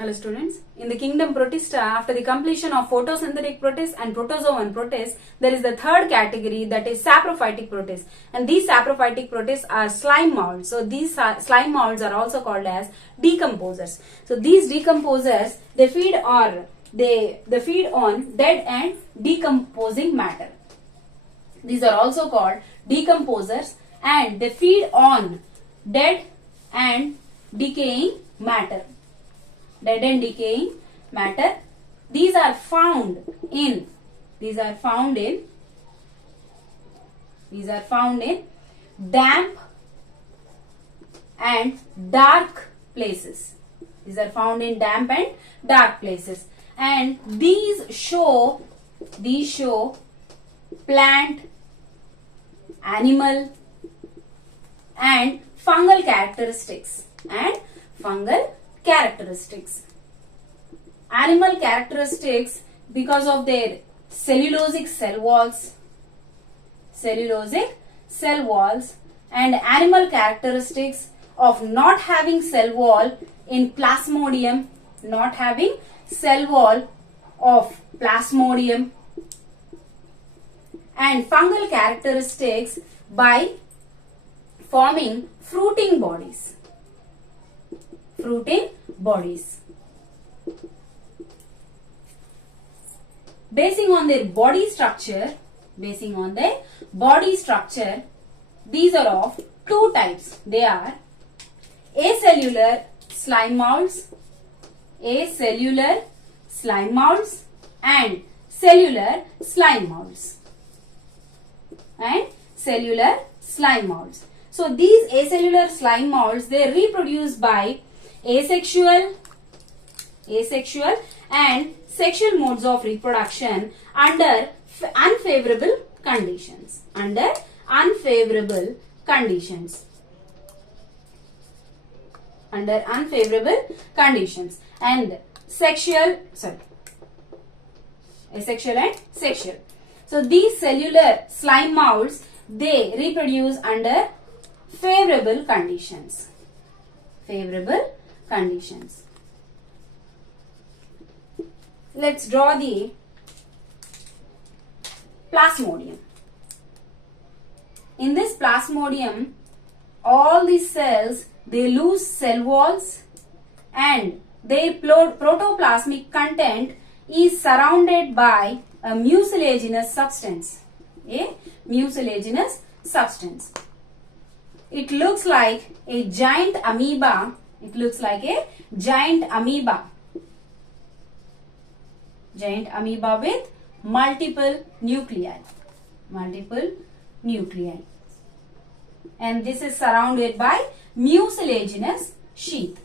Hello students, in the kingdom Protista, after the completion of photosynthetic protists and protozoan protists, there is the third category, that is saprophytic protists. And these saprophytic protists are slime molds. So these slime molds are also called as decomposers. So these decomposers, they feed on dead and decomposing matter. These are also called decomposers, and they feed on dead and decaying matter. Dead and decaying matter. These are found in damp and dark places. These are found in damp and dark places, and these show plant, animal and fungal characteristics. Animal characteristics because of their cellulosic cell walls, and animal characteristics of not having cell wall in Plasmodium, and fungal characteristics by forming fruiting bodies. Basing on their body structure, these are of two types. They are acellular slime molds and cellular slime molds. So these acellular slime molds, they reproduce by asexual and sexual modes of reproduction under unfavorable conditions. And asexual and sexual. So these cellular slime molds, they reproduce under favorable conditions. Let's draw the Plasmodium. In this Plasmodium, all these cells, they lose cell walls, and their protoplasmic content is surrounded by a mucilaginous substance. It looks like a giant amoeba. Giant amoeba with multiple nuclei. And this is surrounded by mucilaginous sheath.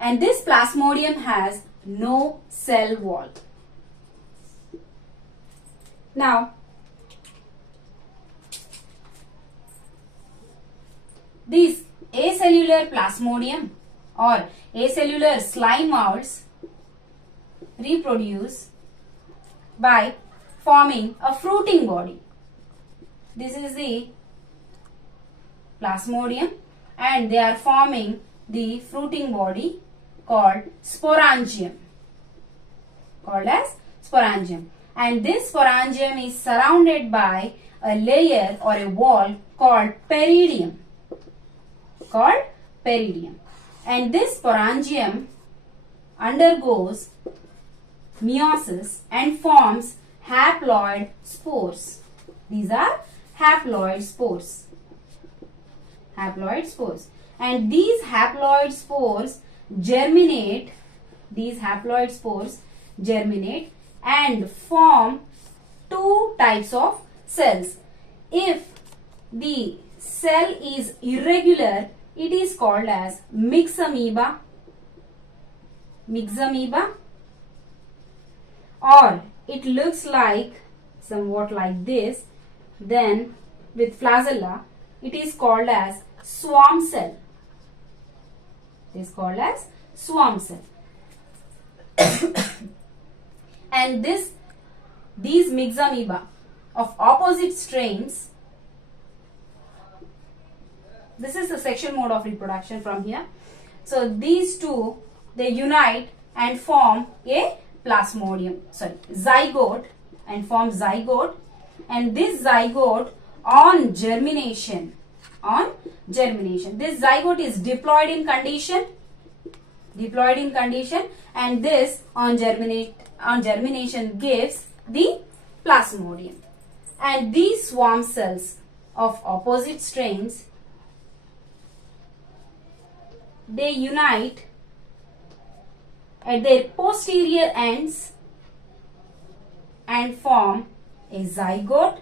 And this Plasmodium has no cell wall. Now, these acellular Plasmodium or acellular slime molds reproduce by forming a fruiting body. This is the Plasmodium, and they are forming the fruiting body called sporangium. And this sporangium is surrounded by a layer or a wall called peridium. And this sporangium undergoes meiosis and forms haploid spores. These are haploid spores. And these haploid spores germinate and form two types of cells. If the cell is irregular, it is called as mixed amoeba, or it looks like somewhat like this. Then with flagella, it is called as swarm cell. And these mixed amoeba of opposite strains This is the sexual mode of reproduction from here. So these two, they unite and form a zygote, and form zygote, and this zygote on germination, this zygote is diploid in condition, and this on germination gives the plasmodium. And these swarm cells of opposite strains, they unite at their posterior ends and form a zygote,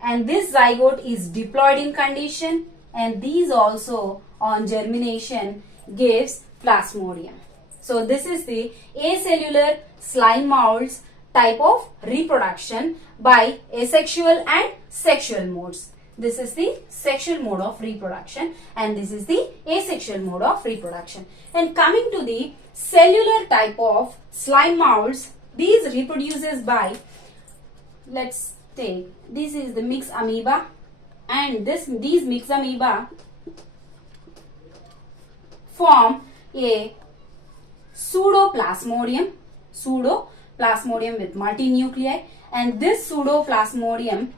and this zygote is diploid in condition, and these also on germination gives plasmodium. So this is the acellular slime molds type of reproduction by asexual and sexual modes. This is the sexual mode of reproduction, and this is the asexual mode of reproduction. And coming to the cellular type of slime molds, these reproduces by, let's take, this is the mixed amoeba, and these mixed amoeba form a pseudoplasmodium with multinuclei, and this pseudoplasmodium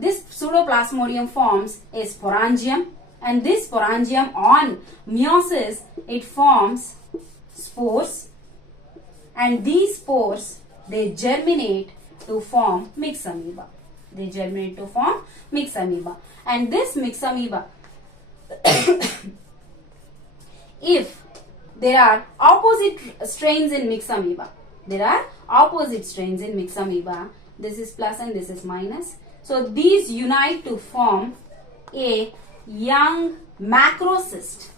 this pseudoplasmodium forms a sporangium, and this sporangium on meiosis, it forms spores, and these spores, they germinate to form mixed amoeba. And this mixed amoeba, if there are opposite strains in mixed amoeba, this is plus and this is minus. So these unite to form a young macrocyst.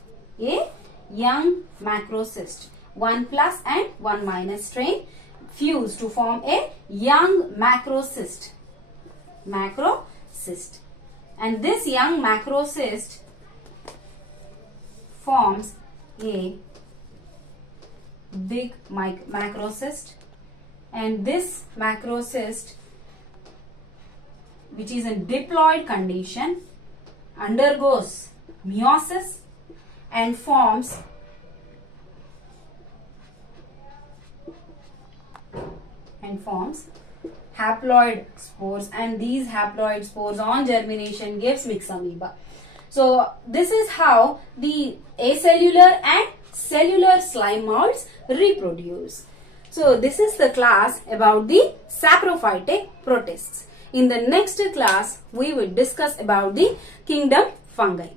One plus and one minus strain fuse to form a young macrocyst. And this young macrocyst forms a big macrocyst, and this macrocyst, which is in diploid condition, undergoes meiosis and forms haploid spores, and these haploid spores on germination gives mixed amoeba. So this is how the acellular and cellular slime molds reproduce. So this is the class about the saprophytic protists. In the next class, we will discuss about the kingdom fungi.